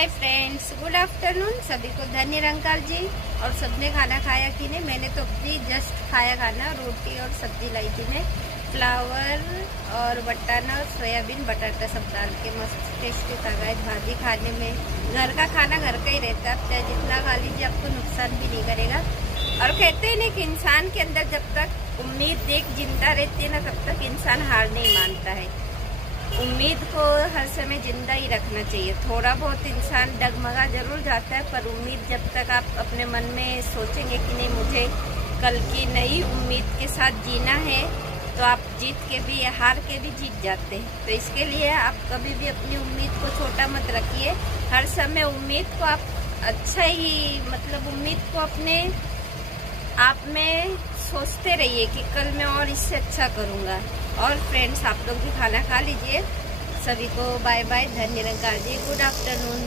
Hi friends, good afternoon सभी को। धन्य निरंकार जी। और सबने खाना खाया कि नहीं? मैंने तो अभी जस्ट खाया खाना। रोटी और सब्जी लाई थी मैं, फ्लावर और बटाना और सोयाबीन बटाटा सब डाल के मस्त टेस्टी था गाइस। भाजी खाने में घर का खाना घर का ही रहता है, चाहे जितना खा लीजिए आपको नुकसान भी नहीं करेगा। और कहते हैं ना कि इंसान के अंदर जब तक उम्मीद एक जिंदा रहती है ना, तब तक इंसान हार नहीं मानता है। उम्मीद को हर समय जिंदा ही रखना चाहिए। थोड़ा बहुत इंसान डगमगा जरूर जाता है, पर उम्मीद जब तक आप अपने मन में सोचेंगे कि नहीं मुझे कल की नई उम्मीद के साथ जीना है, तो आप जीत के भी हार के भी जीत जाते हैं। तो इसके लिए आप कभी भी अपनी उम्मीद को छोटा मत रखिए। हर समय उम्मीद को आप अच्छा ही उम्मीद को अपने आप में सोचते रहिए कि कल मैं और इससे अच्छा करूँगा। और फ्रेंड्स, आप लोग भी खाना खा लीजिए। सभी को बाय बाय। धन्य निरंकार जी। Good afternoon.